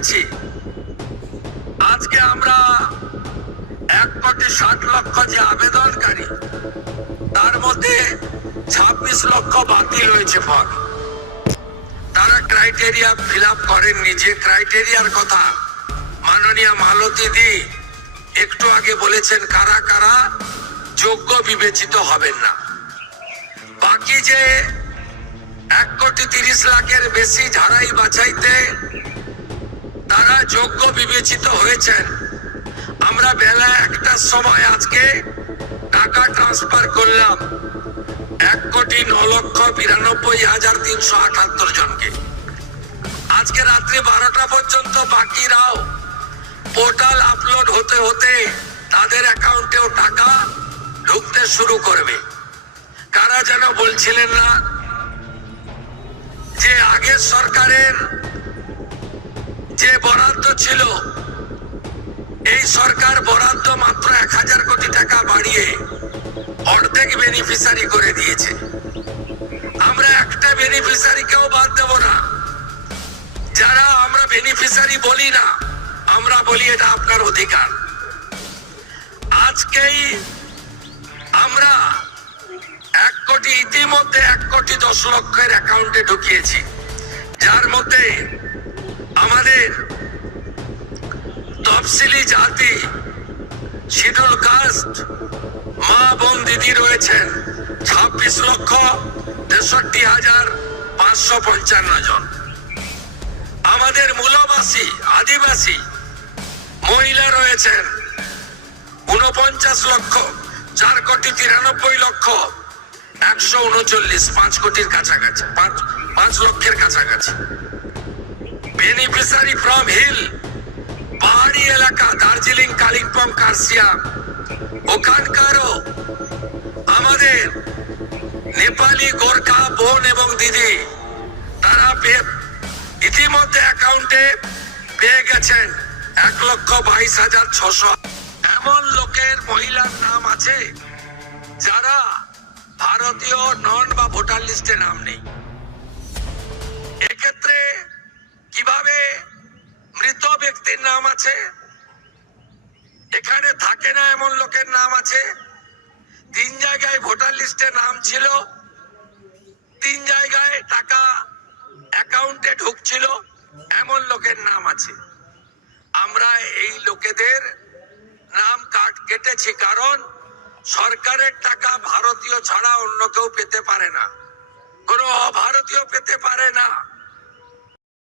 করেছি। আজকে আমরা 1,60,00,000 যে আবেদনকারী, তার মধ্যে 26 লক্ষ বাতিল হয়েছে ফল। তারা ক্রাইটেরিয়া ফিল আপ করেননি। যে ক্রাইটেরিয়ার কথা মাননীয় মালতী দি একটু আগে বলেছেন, কারা কারা যোগ্য বিবেচিত হবেন না। বাকি যে 1,30,00,000-এর বেশি ঝাড়াই বাছাইতে তারা যোগ্য বিবেচিত হয়েছেন, আমরা বেলা 1টার সময় আজকে টাকা ট্রান্সফার করলাম 1,09,92,378 জনকে। আজকে রাত্রি 12টা পর্যন্ত বাকিরাও পোর্টাল আপলোড হতে হতে তাদের অ্যাকাউন্টেও টাকা ঢুকতে শুরু করবে। কারা যেন বলছিলেন না যে আগের সরকারের যে বরাদ্দ ছিল, এই সরকার বরাদ্দ মাত্র 1,000 কোটি টাকা বাড়িয়ে অর্ধেক বেনিফিশিয়ারি করে দিয়েছে। আমরা একটা বেনিফিশিয়ারিকেও বাদ দেব না। যারা আমরা বেনিফিশিয়ারি বলি না, আমরা বলি এটা আপনার অধিকার। আজকেই আমরা 1 কোটি, ইতিমধ্যে 1,10,00,000-এর অ্যাকাউন্টে ঢুকিয়েছি, যার মধ্যে আমাদের তফসিলি জাতি, শিডিউল কাস্ট মা বোন দিদি রয়েছেন 26,63,555 জন। আমাদের মূলবাসী আদিবাসী মহিলা রয়েছেন 49,04,93,139,139, 5 কোটির কাছাকাছি, 5 লক্ষের কাছাকাছি। বেনিফিশিয়ারি ফ্রম হিল, পাহাড়ি এলাকা, দার্জিলিং, কালিম্পং, কার্সিয়া, ওখানকারও আমাদের নেপালি গোর্খা বোন এবং দিদি, তারা ইতিমধ্যে অ্যাকাউন্টে পেয়ে গেছেন 1,22,600। এমন লোকের, মহিলার নাম আছে যারা ভারতীয় নন বা ভোটার লিস্টে নাম নেই। এক্ষেত্রে কিভাবে মৃত ব্যক্তির নাম আছে, এখানে থাকে না এমন লোকের নাম আছে। 3 জায়গায় ভোটার লিস্টে নাম ছিল, 3 জায়গায় টাকা অ্যাকাউন্টে ঢুকছিল, এমন লোকের নাম আছে। আমরা এই লোকেদের নাম কেটেছি, কারণ সরকারের টাকা ভারতীয় ছাড়া অন্য কেউ পেতে পারে না, কোনো অভারতীয় পেতে পারে না।